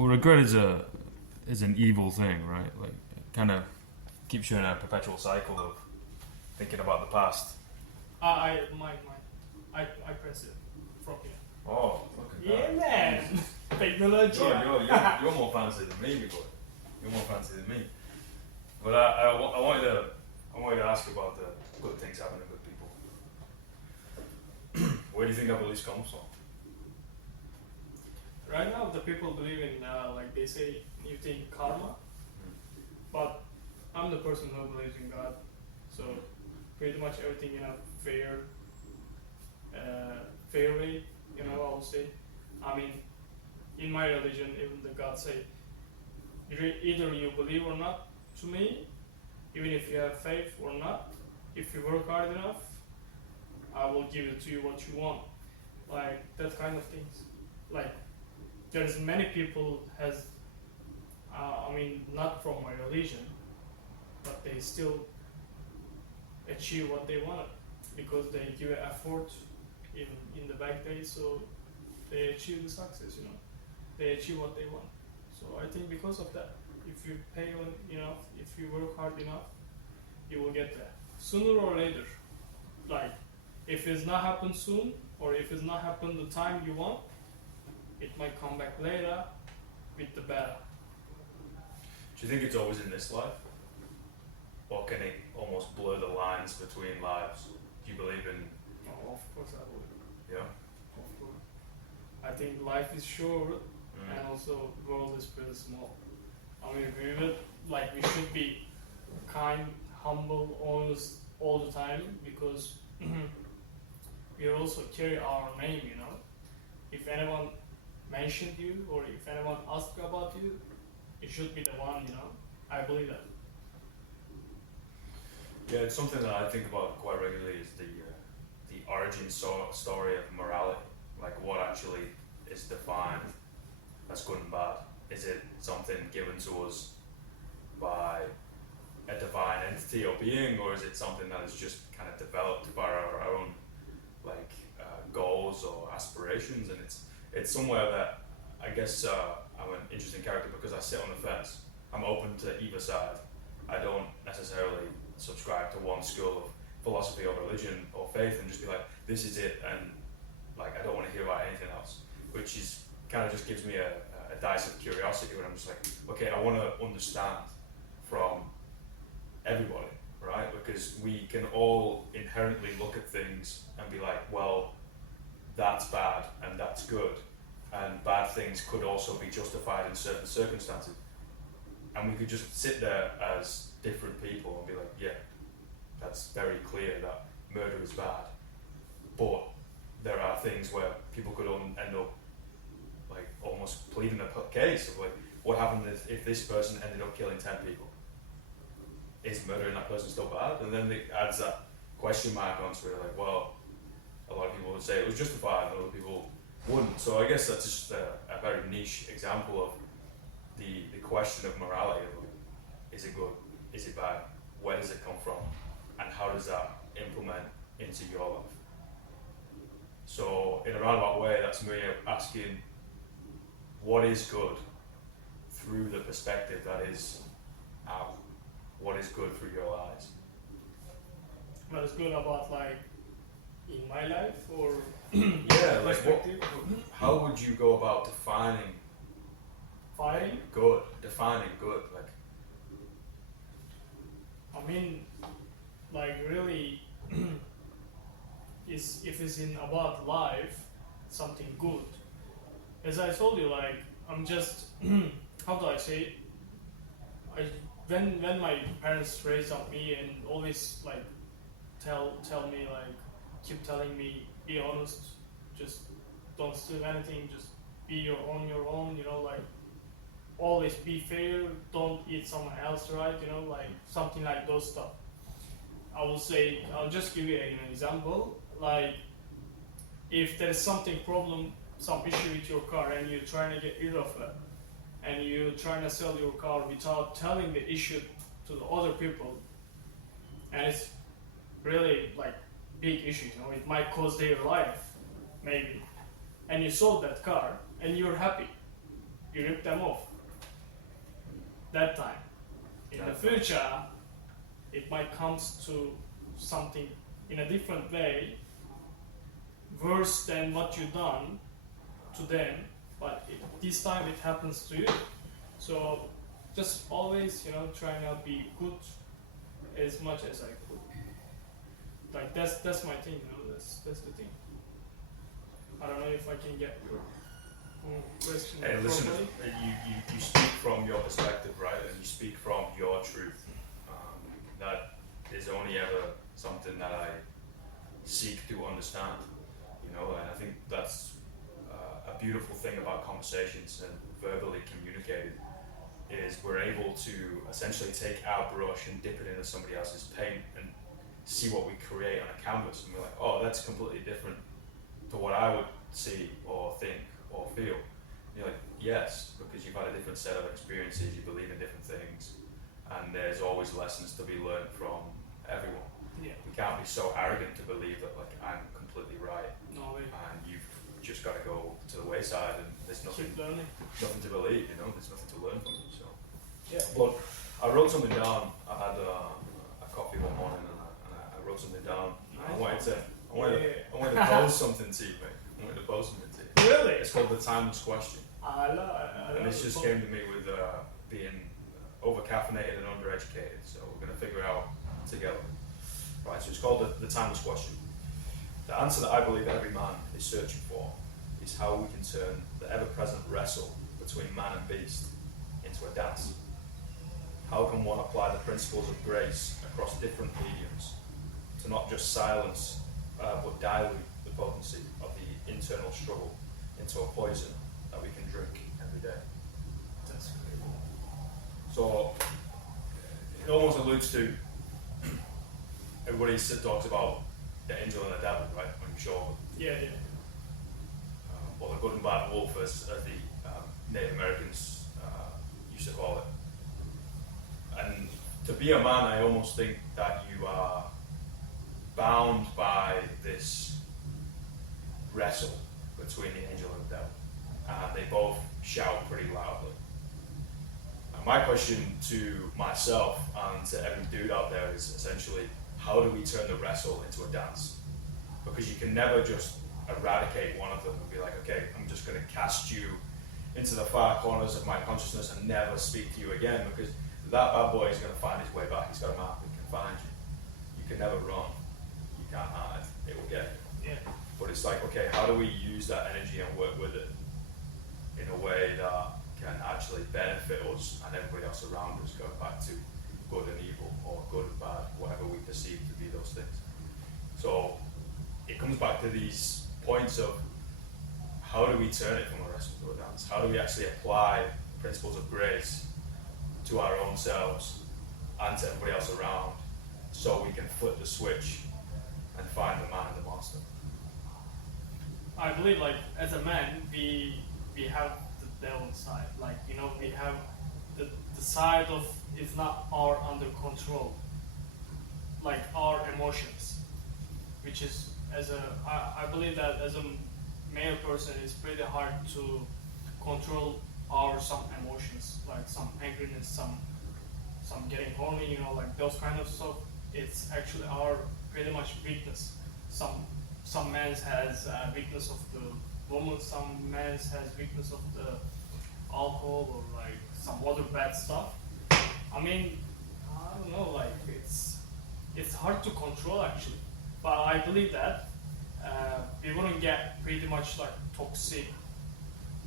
Well, regret is an evil thing, right? Like, it kind of keeps you in a perpetual cycle of thinking about the past. Mine. I press it from here. Oh, look at Yeah, that. man. Technology. You're more fancy than me, boy. You're more fancy than me. But I wanted to ask you about the good things happening to good people. Where do you think that belief comes from? Right now, the people believe in, like they say, you think karma. But I'm the person who believes in God. So pretty much everything in a fair way, I would say. I mean, in my religion, even the God say, either you believe or not to me, even if you have faith or not, if you work hard enough, I will give it to you what you want. Like that kind of things. Like there's many people has, not from my religion, but they still achieve what they wanted because they give effort in the back days, so they achieve the success. They achieve what they want. So I think because of that, if you pay enough, if you work hard enough, you will get there sooner or later. Like if it's not happen soon, or if it's not happen the time you want, it might come back later with the better. Do you think it's always in this life? Or can it almost blur the lines between lives? Do you believe in... Oh, of course I would. Yeah? Of course. I think life is short, and also world is pretty small. I mean, we should be kind, humble, honest all the time, because we also carry our name, If anyone mentioned you, or if anyone asked about you, it should be the one, I believe that. Yeah, it's something that I think about quite regularly is the origin story of morality. Like what actually is defined as good and bad. Is it something given to us by a divine entity or being, or is it something that is just kind of developed by our own goals or aspirations? And it's somewhere that I guess I'm an interesting character because I sit on the fence. I'm open to either side. I don't necessarily subscribe to one school of philosophy or religion or faith and just be like, this is it, and like I don't want to hear about anything else, which is kind of just gives me a dice of curiosity where I'm just like, okay, I want to understand from everybody, right? Because we can all inherently look at things and be like, well, that's bad and that's good, and bad things could also be justified in certain circumstances, and we could just sit there as different people and be like, yeah, that's very clear that murder is bad, but there are things where people could end up like almost pleading a case of like, what happened if this person ended up killing 10 people? Is murdering that person still bad? And then it adds that question mark onto it, like, well, a lot of people would say it was justified and other people wouldn't. So I guess that's just a very niche example of the question of morality. Of like, is it good? Is it bad? Where does it come from? And how does that implement into your life? So in a roundabout way, that's me asking, what is good through the perspective that is out? What is good through your eyes? What is good about like in my life or yeah, like how would you go about defining good? Defining good, like. I mean, like really, if it's in about life, something good. As I told you, like I'm just how do I say it? When my parents raised up me and always like tell me like keep telling me be honest, just don't steal anything, just be your own, like always be fair, don't eat someone else, right? Like something like those stuff. I'll just give you an example. Like if there's some issue with your car and you're trying to get rid of it, and you're trying to sell your car without telling the issue to the other people, and it's really like big issue, it might cost their life, maybe, and you sold that car and you're happy, you rip them off. That time. In the future, it might come to something in a different way, worse than what you've done to them, but this time it happens to you. So just always, trying to be good as much as I could. Like that's my thing, that's the thing. I don't know if I can get your question. Hey, listen, properly. you speak from your perspective, right? And you speak from your truth. That is only ever something that I seek to understand, and I think that's a beautiful thing about conversations and verbally communicated is we're able to essentially take our brush and dip it into somebody else's paint and see what we create on a canvas, and we're like, oh, that's completely different to what I would see or think or feel. And you're like, yes, because you've had a different set of experiences, you believe in different things, and there's always lessons to be learned from everyone. Yeah. We can't be so arrogant to believe that like I'm completely right No way. and you've just got to go to the wayside and there's nothing Keep learning. to believe, there's nothing to learn from you. So, Yeah. but I wrote something down. I had a coffee one morning and I wrote something down. I wanted to pose something to you, mate. I wanted to pose something to you. Really? It's called the timeless question, I love and this just came to me with being over-caffeinated and undereducated. So we're going to figure it out together. Right. So it's called the timeless question. The answer that I believe every man is searching for is how we can turn the ever-present wrestle between man and beast into a dance. How can one apply the principles of grace across different mediums to not just silence but dilute the potency of the internal struggle into a poison that we can drink every day? That's great. So it almost alludes to everybody talks about the angel and the devil, right? I'm sure. Yeah. Or the good and bad wolf, as the Native Americans used to call it. And to be a man, I almost think that you are bound by this wrestle between the angel and the devil. And they both shout pretty loudly. And my question to myself and to every dude out there is essentially, how do we turn the wrestle into a dance? Because you can never just eradicate one of them and be like, okay, I'm just going to cast you into the far corners of my consciousness and never speak to you again, because that bad boy is going to find his way back. He's got a map, he can find you. You can never run, you can't hide, it will get you. Yeah. But it's like, okay, how do we use that energy and work with it in a way that can actually benefit us and everybody else around us, going back to good and evil, or good and bad, whatever we perceive to be those things. So it comes back to these points of how do we turn it from a wrestle to a dance? How do we actually apply principles of grace to our own selves and to everybody else around, so we can flip the switch and find the man and the monster? I believe, like, as a man, we have the devil side. Like, we have the side of it's not our under control. Like our emotions, which is I believe that as a male person, it's pretty hard to control some emotions, like some angriness, some getting horny, like those kind of stuff. It's actually our pretty much weakness. Some men has weakness of the woman, some men has weakness of the alcohol or like some other bad stuff. I mean, I don't know, like it's hard to control actually. But I believe that we wouldn't get pretty much like toxic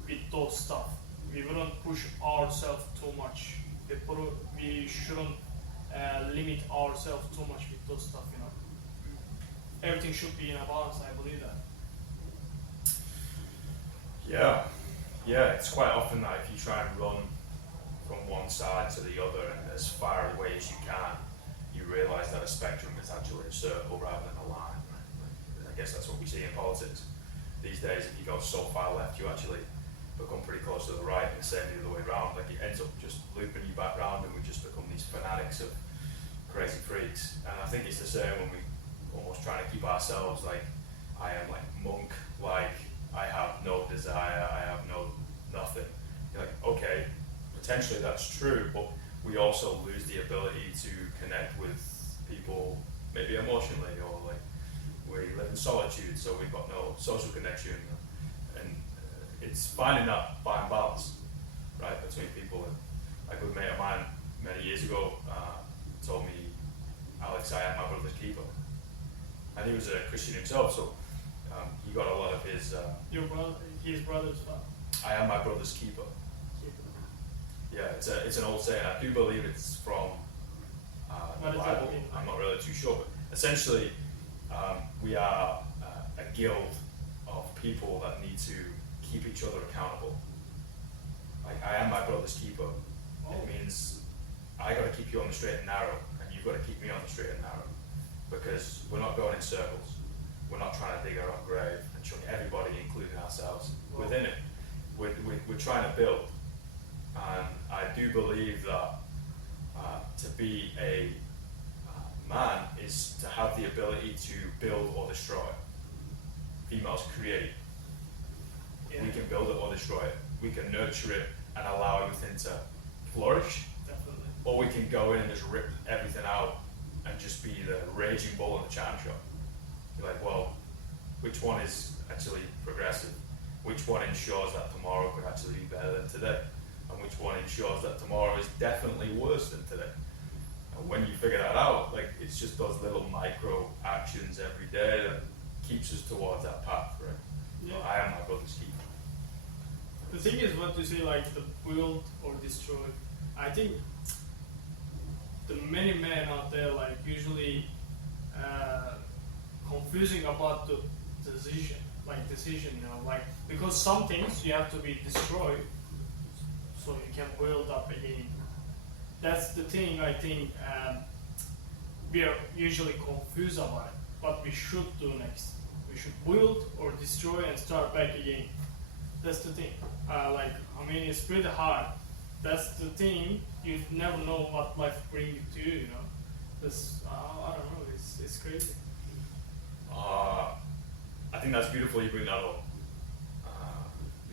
with those stuff. We wouldn't push ourselves too much. We shouldn't limit ourselves too much with those stuff, Everything should be in a balance, I believe that. Yeah, it's quite often that if you try and run from one side to the other and as far away as you can, you realise that a spectrum is actually a circle rather than a line. Right? I guess that's what we see in politics these days. If you go so far left, you actually become pretty close to the right, and the same the other way around. Like, it ends up just looping you back round, and we just become these fanatics of crazy freaks. And I think it's the same when we almost trying to keep ourselves like, I am like monk, like I have no desire, I have nothing. You're like, potentially that's true, but we also lose the ability to connect with people, maybe emotionally, or like we live in solitude, so we've got no social connection, and it's finding that fine balance, right, between people. And a good mate of mine many years ago told me, Alex, I am my brother's keeper, and he was a Christian himself, so he got a lot of his. Your brother, his brother's father. I am my brother's keeper. Yeah, it's an old saying. I do believe it's from the Bible. I'm not really too sure, but essentially, we are a guild of people that need to keep each other accountable. Like, I am my brother's keeper. Oh. It means I got to keep you on the straight and narrow, and you've got to keep me on the straight and narrow, because we're not going in circles. We're not trying to dig our own grave and chuck everybody, including ourselves, within it. We're trying to build. And I do believe that to be a man is to have the ability to build or destroy. Females create. Yeah. We can build it or destroy it. We can nurture it and allow everything to flourish. Definitely. Or we can go in and just rip everything out and just be the raging bull in the china shop. You're like, well, which one is actually progressive? Which one ensures that tomorrow could actually be better than today? And which one ensures that tomorrow is definitely worse than today? And when you figure that out, like, it's just those little micro actions every day that keeps us towards that path, right? Yeah. So I am my brother's keeper. The thing is, what you say, like the build or destroy. I think the many men out there, like, usually confusing about the decision, like, because some things you have to be destroyed so you can build up again. That's the thing. I think we are usually confused about it. What we should do next? We should build or destroy and start back again. That's the thing. It's pretty hard. That's the thing. You never know what life brings to you. You know. That's I don't know. It's crazy. I think that's beautiful you bring that up,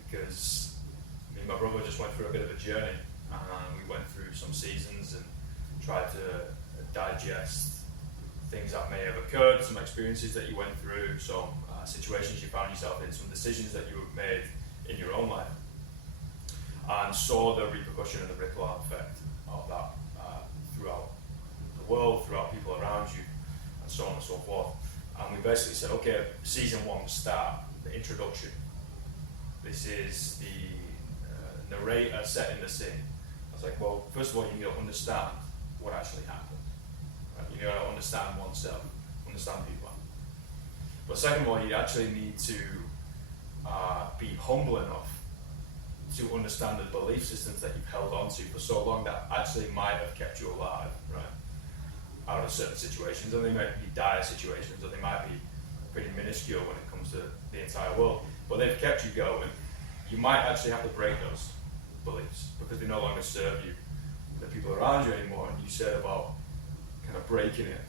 because me and my brother just went through a bit of a journey, and we went through some seasons and tried to digest things that may have occurred, some experiences that you went through, some situations you found yourself in, some decisions that you have made in your own life, and saw the repercussion and the ripple effect of that throughout the world, throughout people around you, and so on and so forth. And we basically said, okay, season one start, the introduction. This is the narrator setting the scene. I was like, well, first of all, you need to understand what actually happened. Right? You need to understand oneself, understand people. But second of all, you actually need to be humble enough to understand the belief systems that you've held on to for so long that actually might have kept you alive, right? Out of certain situations, and they might be dire situations, or they might be pretty minuscule when it comes to the entire world, but they've kept you going. You might actually have to break those beliefs because they no longer serve you, the people around you anymore. And you said about kind of breaking it,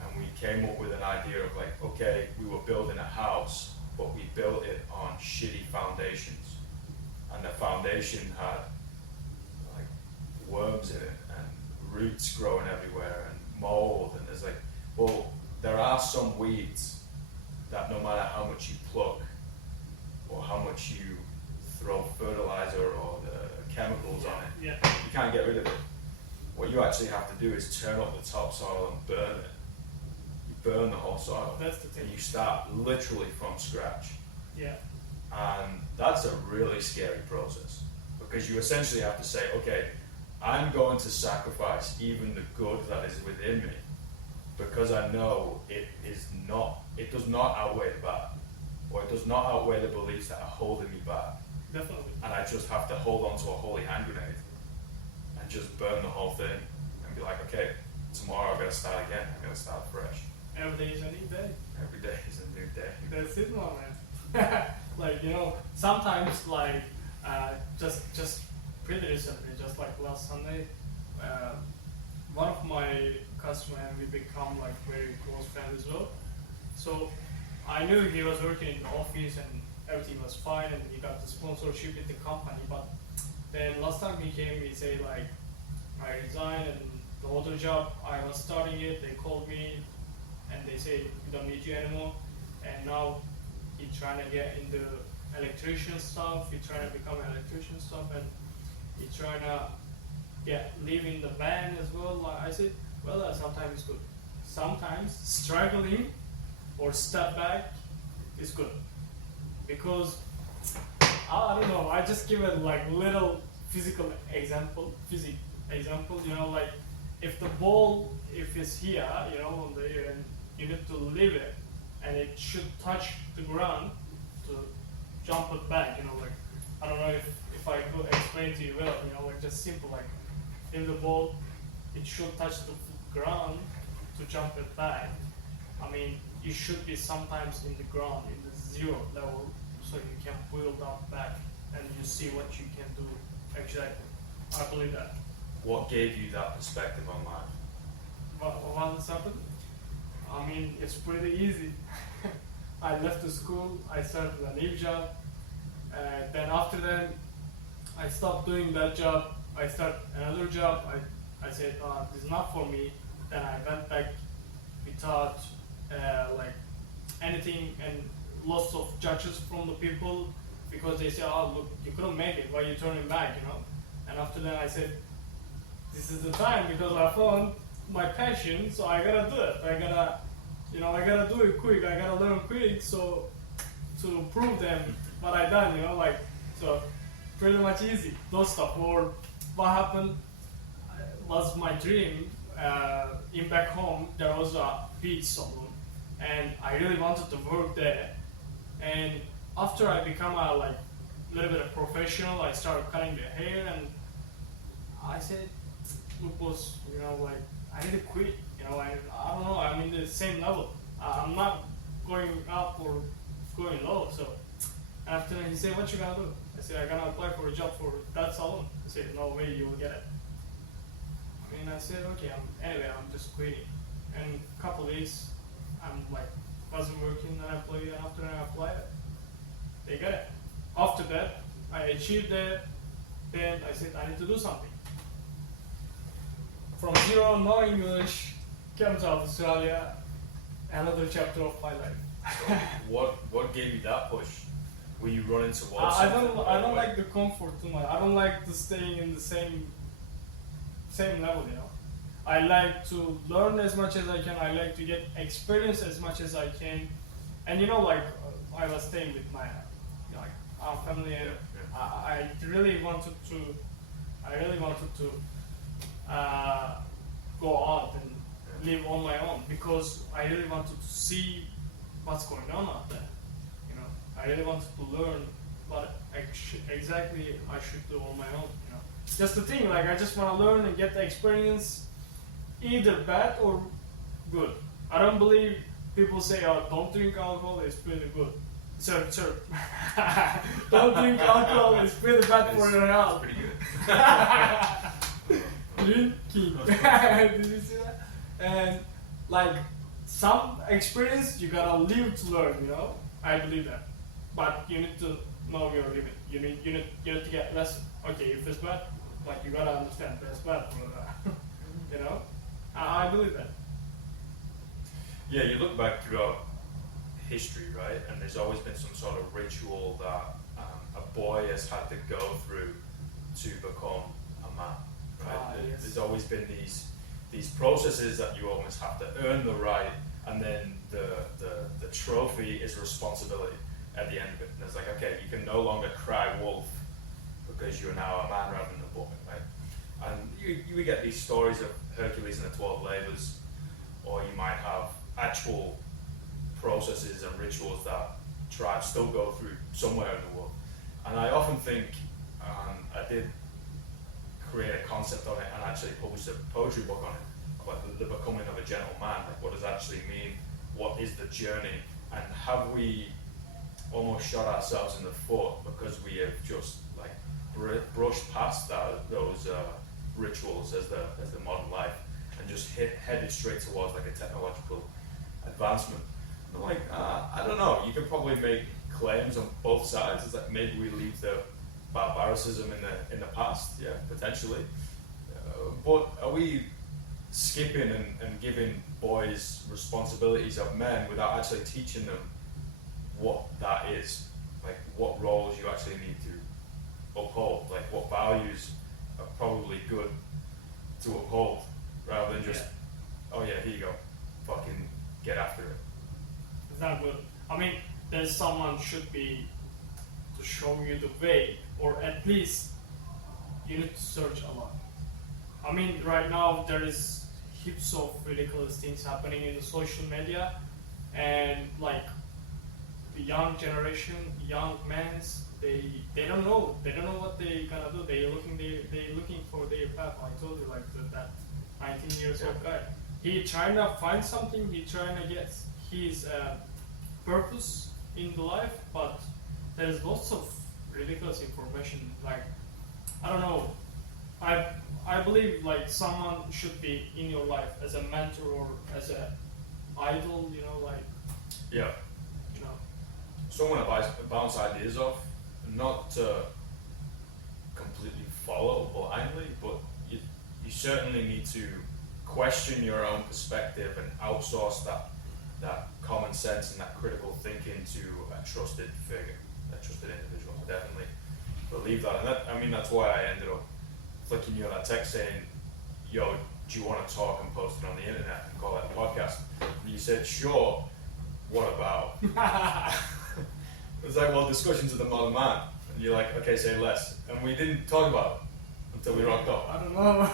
and we came up with an idea of like, okay, we were building a house, but we built it on shitty foundations, and the foundation had like worms in it and roots growing everywhere and mold, and there's like, well, there are some weeds that no matter how much you pluck or how much you throw fertilizer or the chemicals on it, Yeah. you can't get rid of it. What you actually have to do is turn up the topsoil and burn it. You burn the whole soil. That's the thing. And you start literally from scratch. Yeah. And that's a really scary process, because you essentially have to say, okay, I'm going to sacrifice even the good that is within me, because I know it does not outweigh the bad, or it does not outweigh the beliefs that are holding me back. Definitely. And I just have to hold on to a holy hand grenade and just burn the whole thing and be like, okay, tomorrow I'm going to start again. I'm going to start fresh. Every day is a new day. Every day is a new day. That's it, man. Like, sometimes, like, just pretty recently, just like last Sunday, one of my customers and we become like very close friends as well. So I knew he was working in the office and everything was fine, and he got the sponsorship in the company, but Then last time he came, he said like, I resigned and the other job I was starting it. They called me and they say we don't need you anymore. And now he's trying to get into electrician stuff. He's trying to become an electrician stuff, and he's trying to live in the van as well. Like I said, well, sometimes it's good. Sometimes struggling or step back is good, because I don't know. I just give it like little physical example. You know, like if the ball, if it's here, you know, on the air, and you need to leave it, and it should touch the ground to jump it back. You know, like I don't know if I could explain to you well. You know, like just simple, like in the ball, it should touch the ground to jump it back. I mean, you should be sometimes in the ground, in the zero level, so you can build up back and you see what you can do. Exactly. I believe that. What gave you that perspective on life? What's happened? I mean, it's pretty easy. I left the school, I started a new job, then after that, I stopped doing that job, I started another job, I said, this is not for me, then I went back without like anything, and lots of judges from the people, because they say, oh look, you couldn't make it, why are you turning back, you know? And after that I said, this is the time, because I found my passion, so I gotta do it. I gotta do it quick. I gotta learn quick, so to prove them what I done. You know, like so, pretty much easy. Those stuff. Or what happened was my dream. In back home, there was a beach salon, and I really wanted to work there. And after I become a like little bit of professional, I started cutting the hair, and I said, look, boss, you know, like I need to quit. You know, I don't know. I'm in the same level. I'm not going up or going low. So after that, he said, "What you gonna do?" I said, "I'm gonna apply for a job for that salon." He said, "No way, you will get it." And I said, "Okay." I'm just quitting. And a couple days, I'm like wasn't working. Then I applied. And after I applied, they got it. After that, I achieved it. Then I said, I need to do something. From zero, no English, came to Australia, another chapter of my life. So what gave you that push? Were you running towards I something? don't like the comfort too much. I don't like to stay in the same level, you know. I like to learn as much as I can. I like to get experience as much as I can. And you know, like I was staying with my our family, and I really wanted to go out and live on my own, because I really wanted to see what's going on out there. You know, I really wanted to learn what exactly I should do on my own. You know, just the thing, like I just want to learn and get the experience, either bad or good. I don't believe people say, "Oh, don't drink alcohol; it's pretty good." Sir, don't drink alcohol; it's pretty bad for your health. Pretty good. Drinking. Did you see that? And like some experience, you gotta live to learn. You know, I believe that. But you need to know your limit. You need to get lesson. Okay, if it's bad, like you gotta understand that's bad for that. You know, I believe that. Yeah, you look back throughout history, right? And there's always been some sort of ritual that a boy has had to go through to become a man, right? Yes. There's always been these processes that you almost have to earn the right, and then the trophy is responsibility at the end of it. And it's like, okay, you can no longer cry wolf because you're now a man rather than a boy, right? And you get these stories of Hercules and the 12 labors, or you might have actual processes and rituals that tribes still go through somewhere in the world. And I often think, I did create a concept on it and actually published a poetry book on it, about the becoming of a gentleman. Like, what does it actually mean? What is the journey? And have we almost shot ourselves in the foot because we have just like brushed past those rituals as the modern life, and just headed straight towards like a technological advancement? I'm like, I don't know. You can probably make claims on both sides. It's like maybe we leave the barbaricism in the past, yeah, potentially. But are we skipping and giving boys responsibilities of men without actually teaching them what that is? Like what roles you actually need to uphold, like what values are probably good to uphold, rather than just, oh yeah, here you go, fucking get after it. It's not good. I mean, there's someone should be to show you the way, or at least you need to search a lot. I mean, right now there is heaps of ridiculous things happening in the social media, and like the young generation, young men, they don't know what they gonna do. They looking for their path. I told you, like that 19 years old guy. He trying to find something. He trying to get his purpose in the life, but there's lots of ridiculous information. Like I don't know. I believe like someone should be in your life as a mentor or as a idol. You know, like Yeah. you know. Someone to bounce ideas off, not to completely follow blindly, but you certainly need to question your own perspective and outsource that common sense and that critical thinking to a trusted figure, a trusted individual. I definitely believe that, and that's why I ended up flicking you on that text saying, yo, do you want to talk and post it on the internet and call it a podcast? And you said, sure, what about? It's like, well, discussions of the modern man. And you're like, okay, say less. And we didn't talk about it until we rocked up. I don't know.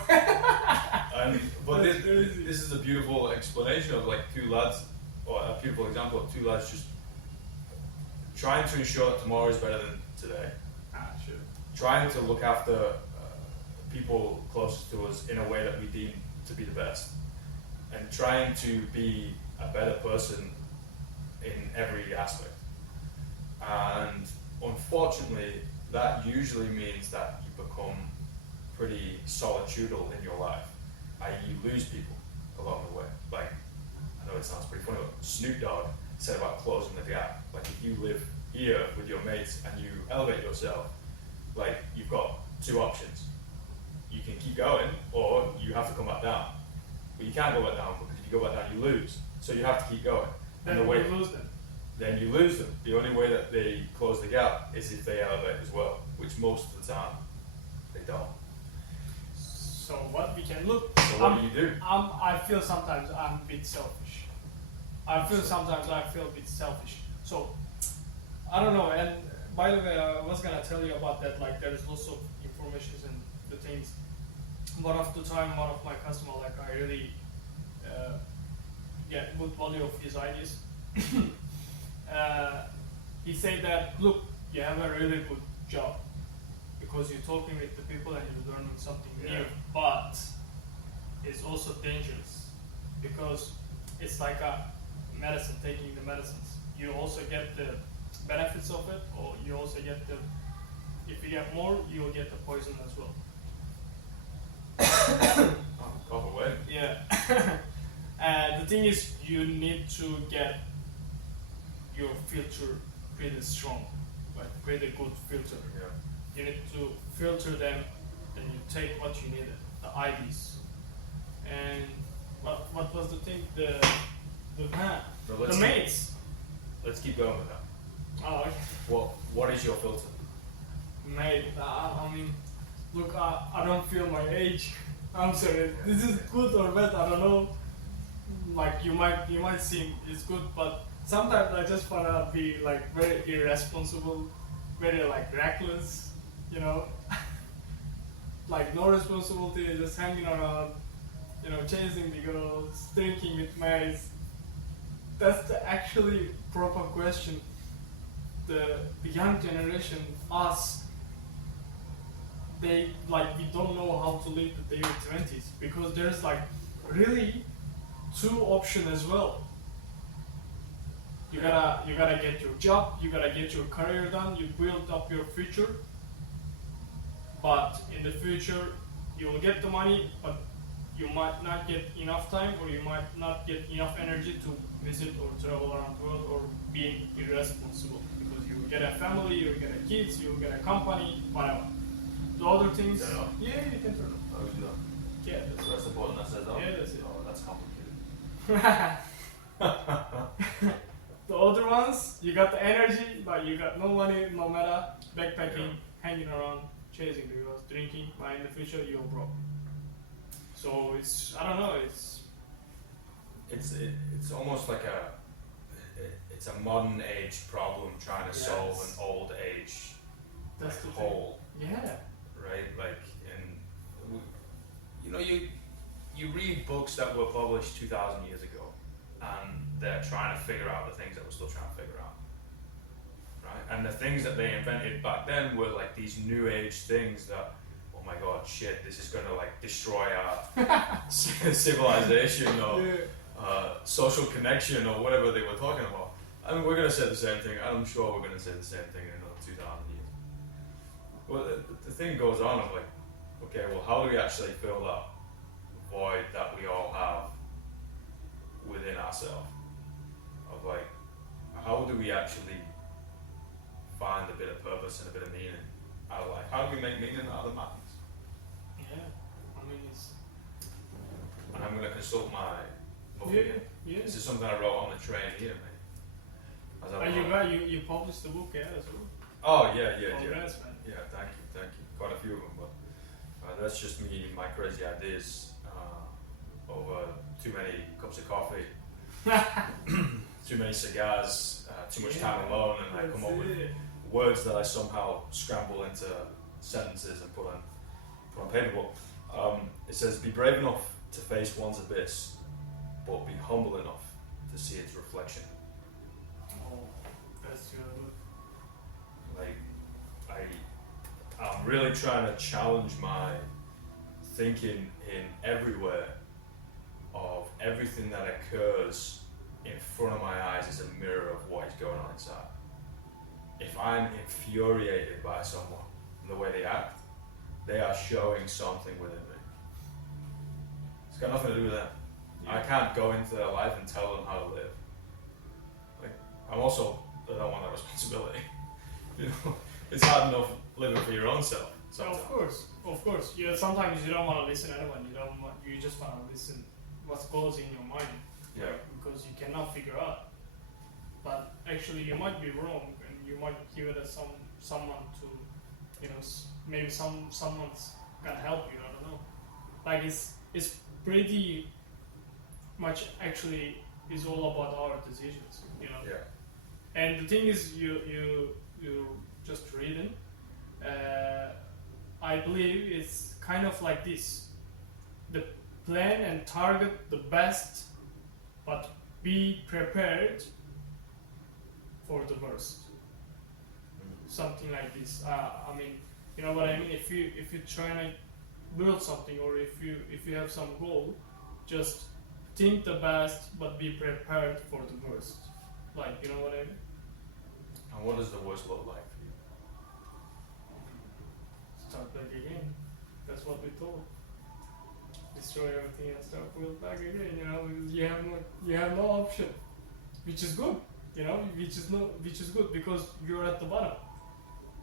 But this is a beautiful explanation of like two lads, or a beautiful example of two lads just trying to ensure that tomorrow is better than today. Sure. Trying to look after people closest to us in a way that we deem to be the best. And trying to be a better person in every aspect. And unfortunately, that usually means that you become pretty solitudinal in your life, i.e. you lose people along the way. Like, I know it sounds pretty funny, but Snoop Dogg said about closing the gap. Like, if you live here with your mates and you elevate yourself, like, you've got two options. You can keep going, or you have to come back down. But you can't go back down, because if you go back down, you lose. So you have to keep going. Then And the way you lose them. Then you lose them. The only way that they close the gap is if they elevate as well, which most of the time they don't. So what we can look. So what do you do? I feel sometimes I'm a bit selfish. Sometimes I feel a bit selfish. So I don't know. And by the way, I was gonna tell you about that. Like there's lots of information and the things. One of the time, one of my customer, like I really get good value of his ideas. He said that, look, you have a really good job because you're talking with the people and you're learning something new, but it's also dangerous because it's like a medicine, taking the medicines. You also get the benefits of it, or you also get the, if you get more, you'll get the poison as well. Cough away. Yeah. The thing is, you need to get your filter pretty strong, like pretty good filter. Yeah. You need to filter them, and you take what you needed, the IDs. And what was the thing? The mates. Let's keep going with that. Oh, okay. What is your filter? Mate, I mean, look, I don't feel my age. I'm sorry. This is good or bad, I don't know. Like you might think it's good, but sometimes I just wanna be like very irresponsible, very like reckless, you know. Like no responsibility, just hanging around, you know, chasing the girls, drinking with mates. That's the actually proper question. The young generation, us, they like we don't know how to live the their 20s because there's like really two options as well. You gotta get your job, you gotta get your career done, you build up your future. But in the future, you will get the money, but you might not get enough time, or you might not get enough energy to visit or travel around the world, or being irresponsible because you get a family, you get a kids, you get a company, whatever. The other things, Turn off. yeah, you can turn off. How would you do that? Yeah, that's Press the button that says on? Yeah, that's it. Oh, that's complicated. The other ones, you got the energy, but you got no money, no matter, backpacking, hanging around, chasing the girls, drinking, but in the future you're broke. So it's, I don't know, It's almost like it's a modern age problem trying to solve Yes. an old age that's the hole, thing. Yeah. right? Like, you know, you read books that were published 2,000 years ago, and they're trying to figure out the things that we're still trying to figure out, right? And the things that they invented back then were like these new age things that, oh my god, shit, this is gonna like destroy our civilization or social connection or whatever they were talking about. I mean, we're gonna say the same thing. I'm sure we're gonna say the same thing in another 2,000 years. Well, the thing goes on of like, okay, well, how do we actually fill that void that we all have within ourselves? Of like, how do we actually find a bit of purpose and a bit of meaning out of life? How do we make meaning out of the madness? Yeah. I mean, it's. And I'm gonna consult my book Yeah, again. yeah. This is something I wrote on the train here, mate. As I And wrote. you published the book, yeah, as well. Oh yeah. Congrats, man. Yeah, thank you. Quite a few of them, but that's just me, my crazy ideas over too many cups of coffee, too many cigars, too much time alone, and I come up with words that I somehow scramble into sentences and put on paper. But it says, be brave enough to face one's abyss, but be humble enough to see its reflection. Oh, that's good. Like, I'm really trying to challenge my thinking in everywhere of everything that occurs in front of my eyes is a mirror of what is going on inside. If I'm infuriated by someone and the way they act, they are showing something within me. It's got nothing to do with them. I can't go into their life and tell them how to live. Like, I don't want that responsibility. You know, it's hard enough living for your own self. So of course. Yeah, sometimes you don't want to listen to anyone. You just want to listen what goes in your mind. Yeah. Because you cannot figure out. But actually, you might be wrong, and you might give it to someone to, maybe someone's gonna help you. I don't know. Like it's pretty much actually is all about our decisions. Yeah. And the thing is, you just reading. I believe it's kind of like this: the plan and target the best, but be prepared for the worst. Something like this. I mean, you know what I mean. If you're trying to build something, or if you have some goal, just think the best, but be prepared for the worst. Like, you know what I mean. And what does the worst look like for you? Start back again. That's what we told. Destroy everything and start build back again. You have no option, which is good. Which is good because you're at the bottom.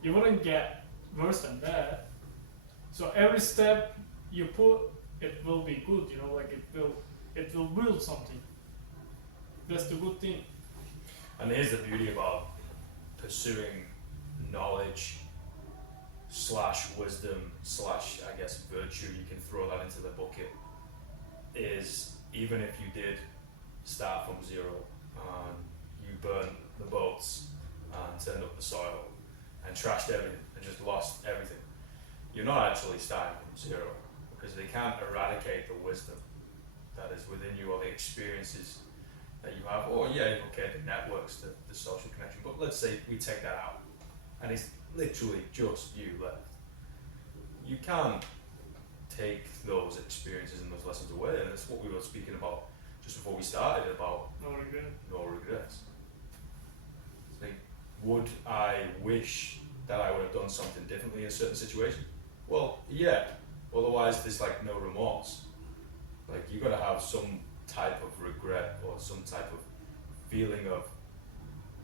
You wouldn't get worse than that. So every step you put, it will be good. It will build something. That's the good thing. And here's the beauty about pursuing knowledge / wisdom / I guess virtue, you can throw that into the bucket, is even if you did start from zero and you burned the boats and turned up the soil and trashed everything and just lost everything, you're not actually starting from zero, because they can't eradicate the wisdom that is within you or the experiences that you have. Or the networks, the social connection, but let's say we take that out and it's literally just you left. You can't take those experiences and those lessons away, and that's what we were speaking about just before we started, about No regret. no regrets. It's like, would I wish that I would have done something differently in a certain situation? Well, yeah. Otherwise, there's like no remorse. Like, you gotta have some type of regret or some type of feeling of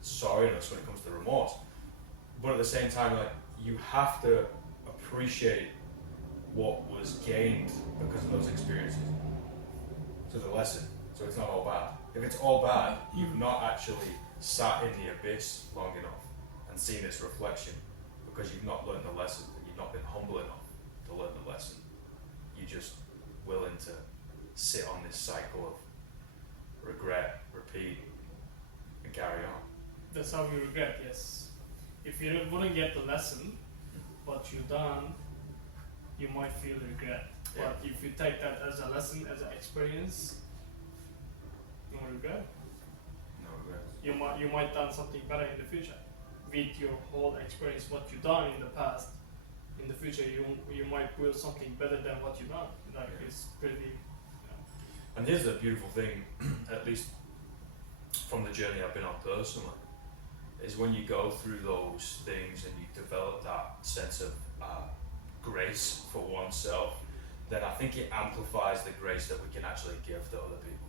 sorriness when it comes to remorse. but at the same time, like you have to appreciate what was gained because of those experiences. So the lesson. So it's not all bad. If it's all bad, you've not actually sat in the abyss long enough and seen its reflection because you've not learned the lesson and you've not been humble enough to learn the lesson. You're just willing to sit on this cycle of regret, repeat, and carry on. That's how you regret, yes. If you wouldn't get the lesson, what you done, you might feel regret. Yeah. But if you take that as a lesson, as an experience, no regret. No regrets. You might done something better in the future. With your whole experience, what you done in the past, in the future you might build something better than what you done. Like Yeah. it's pretty. And here's the beautiful thing, at least from the journey I've been on personally, is when you go through those things and you develop that sense of grace for oneself, then I think it amplifies the grace that we can actually give to other people.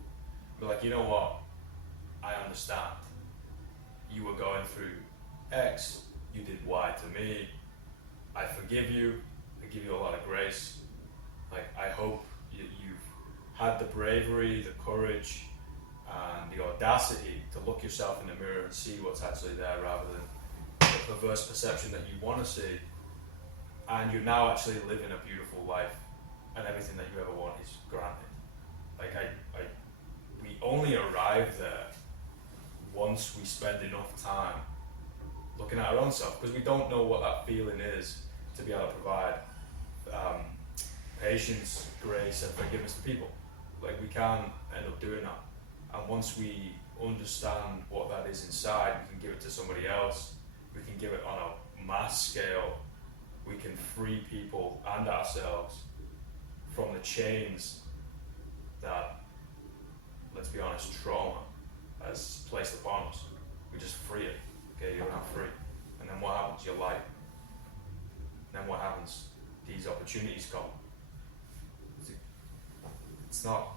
Be like, you know what? I understand. You were going through X, you did Y to me. I forgive you. I give you a lot of grace. Like, I hope you've had the bravery, the courage, and the audacity to look yourself in the mirror and see what's actually there rather than the perverse perception that you want to see. And you're now actually living a beautiful life, and everything that you ever want is granted. Like, we only arrive there once we spend enough time looking at our own self, because we don't know what that feeling is to be able to provide patience, grace, and forgiveness to people. Like, we can't end up doing that. And once we understand what that is inside, we can give it to somebody else. We can give it on a mass scale. We can free people and ourselves from the chains that, let's be honest, trauma has placed upon us. We just free it. Okay, you're now free. And then what happens? You're light. Then what happens? These opportunities come. It's not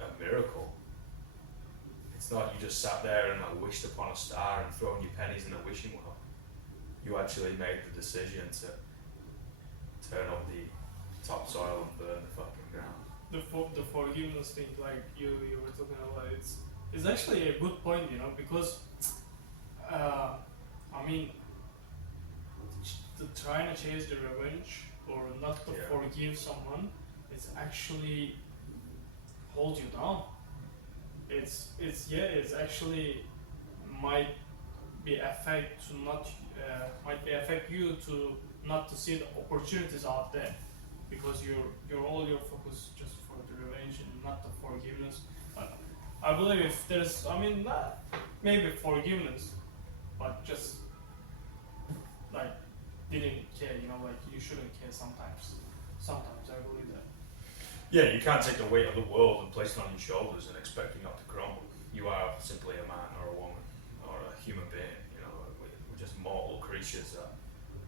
a miracle. It's not you just sat there and wished upon a star and thrown your pennies in the wishing well. You actually made the decision to turn up the topsoil and burn the fucking ground. The forgiveness thing, like you were talking about, it's actually a good point, you know, because I mean, trying to chase the revenge or not to forgive someone, it's actually hold you down. It's actually might be affect to not might be affect you to not to see the opportunities out there, because you're all your focus just for the revenge and not the forgiveness. I believe if there's, I mean, not maybe forgiveness, but just like didn't care, you know, like you shouldn't care sometimes. Sometimes I believe that. Yeah, you can't take the weight of the world and place it on your shoulders and expect you not to crumble. You are simply a man or a woman or a human being. You know, we're just mortal creatures.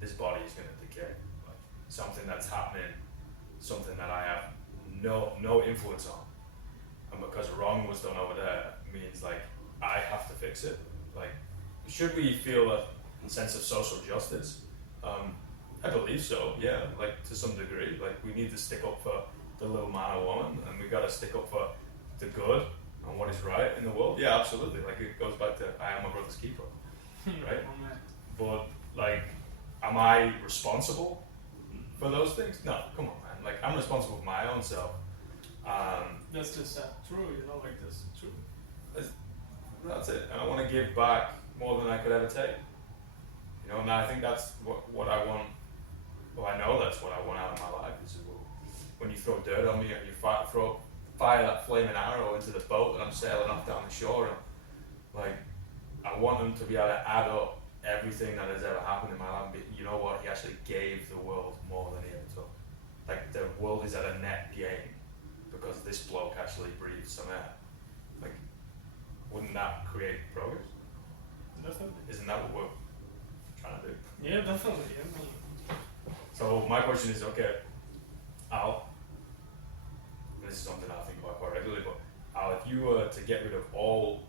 This body is going to decay. Like, something that's happening, something that I have no influence on, and because wrong was done over there means like I have to fix it. Like, should we feel a sense of social justice? I believe so. Yeah, like to some degree. Like, we need to stick up for the little man or woman, and we got to stick up for the good and what is right in the world. Yeah, absolutely. Like, it goes back to I am my brother's keeper, right? But like, am I responsible for those things? No, come on, man. Like, I'm responsible for my own self. That's just true, you know, like that's true. That's it. And I want to give back more than I could ever take. You know, and I think that's what I want. Well, I know that's what I want out of my life. Is when you throw dirt on me, or you fire that flaming arrow into the boat that I'm sailing off down the shore, and like, I want them to be able to add up everything that has ever happened in my life. But you know what? He actually gave the world more than he ever took. Like, the world is at a net gain because this bloke actually breathed some air. Like, wouldn't that create progress? Definitely. Isn't that what we're trying to do? Yeah, definitely. Yeah. So my question is, okay, Al, and this is something I think about quite regularly, but Al, if you were to get rid of all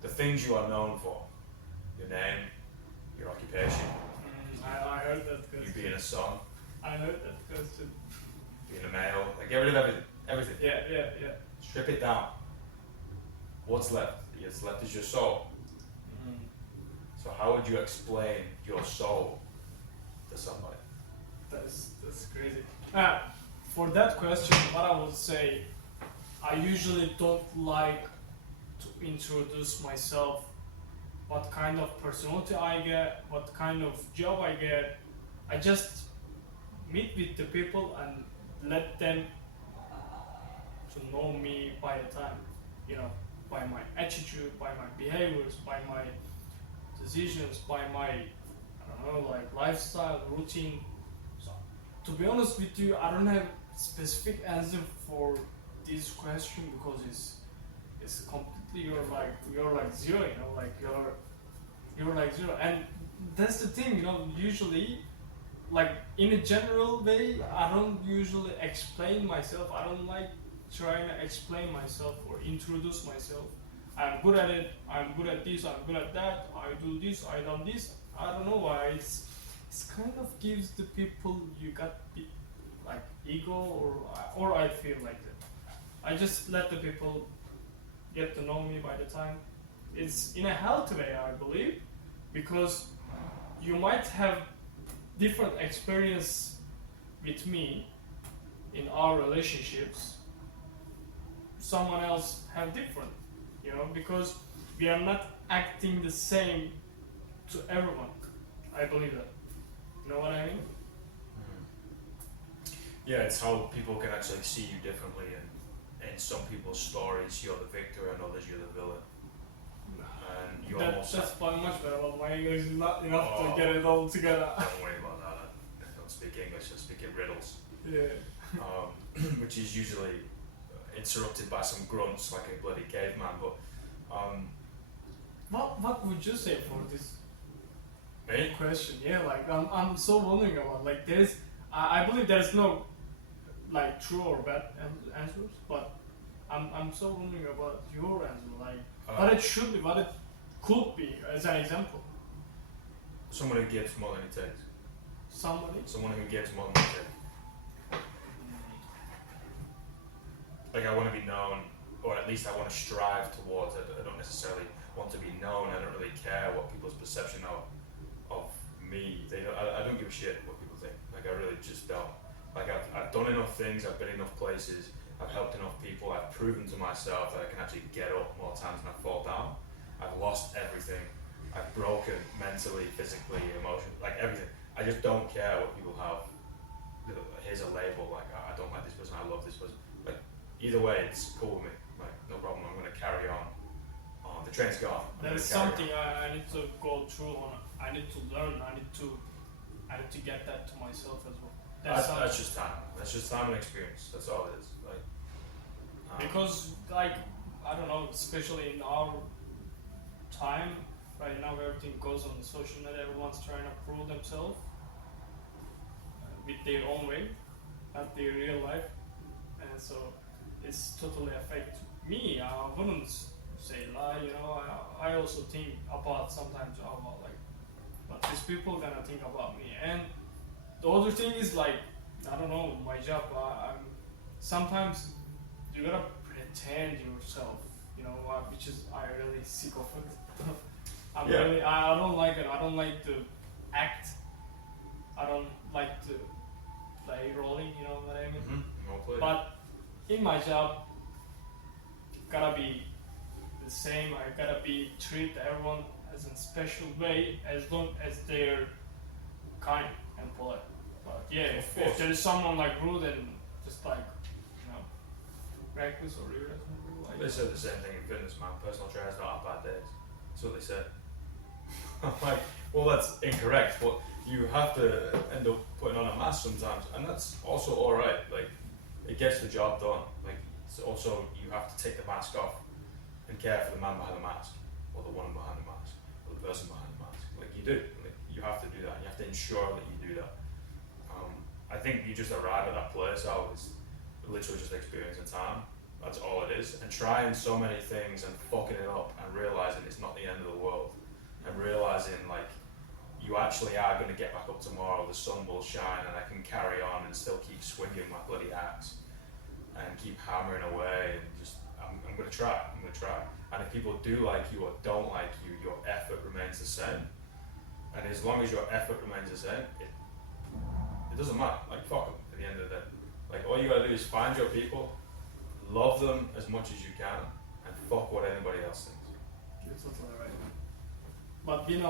the things you are known for, your name, your occupation, I heard that you question. being a son, I heard that question. being a male. Like, get rid of everything. Everything. Yeah. Strip it down. What's left? What's left is your soul. So how would you explain your soul to somebody? That's crazy. For that question, what I would say, I usually don't like to introduce myself, what kind of personality I get, what kind of job I get. I just meet with the people and let them to know me by the time, by my attitude, by my behaviors, by my decisions, by my, I don't know, like lifestyle, routine. So, to be honest with you, I don't have specific answer for this question because it's completely you're like zero, like you're like zero, and that's the thing, usually, like in a general way, I don't usually explain myself. I don't like trying to explain myself or introduce myself. I'm good at it. I'm good at this. I'm good at that. I do this. I done this. I don't know why. It's kind of gives the people you got like ego or I feel like that. I just let the people get to know me by the time. It's in a healthy way, I believe, because you might have different experience with me in our relationships. Someone else have different, because we are not acting the same to everyone. I believe that. You know what I mean? Yeah, it's how people can actually see you differently, and in some people's stories you're the victor and others you're the villain. And you almost that's much better, but my English is not enough to get it all together. Don't worry about that. I don't speak English, I speak in riddles. Yeah. Which is usually interrupted by some grunts like a bloody caveman, but what would you say for this me? question? Yeah, like I'm so wondering about, like, I believe there's no like true or bad answers, but I'm so wondering about your answer, like what it should be, what it could be, as an example. Someone who gives more than he takes. Someone who gives more than he takes. Like, I want to be known, or at least I want to strive towards it. I don't necessarily want to be known. I don't really care what people's perception of me. I don't give a shit what people think. Like, I really just don't. Like, I've done enough things. I've been enough places. I've helped enough people. I've proven to myself that I can actually get up more times than I fall down. I've lost everything. I've broken mentally, physically, emotionally, like everything. I just don't care what people have. Here's a label, like, I don't like this person, I love this person. Like, either way, it's cool with me. Like, no problem. I'm going to carry on. The train's gone. That is something I need to go through on. I need to learn. I need to get that to myself as well. That's just time. That's just time and experience. That's all it is. Like, because, like, I don't know, especially in our time right now, everything goes on the social media. Everyone's trying to prove themselves with their own way, not their real life, and so it's totally affect me. I wouldn't say lie, I also think about sometimes about, like, what these people gonna think about me. And the other thing is, like, I don't know, my job, I'm sometimes you gotta pretend yourself, which is I really sick of it. I don't like it. I don't like to act. I don't like to play rolling, you know what I mean? But in my job, gotta be the same. I gotta treat everyone as a special way, as long as they're kind and polite. But yeah, if there is someone like rude and just like, reckless or irresponsible, like, they said the same thing in fitness, man. Personal trainers don't have bad days. That's what they said. I'm like, well, that's incorrect, but you have to end up putting on a mask sometimes, and that's also alright. Like, it gets the job done. Like, it's also, you have to take the mask off and care for the man behind the mask, or the woman behind the mask, or the person behind the mask. Like, you do. Like, you have to do that. You have to ensure that you do that. I think you just arrive at that place. I was literally just experiencing time. That's all it is. And trying so many things and fucking it up and realizing it's not the end of the world. And realizing, like, you actually are going to get back up tomorrow, the sun will shine, and I can carry on and still keep swinging my bloody axe and keep hammering away, and just, I'm going to try. And if people do like you or don't like you, your effort remains the same. And as long as your effort remains the same, it doesn't matter. Like, fuck them at the end of the day. Like, all you gotta do is find your people, love them as much as you can, and fuck what anybody else thinks. You're totally right. But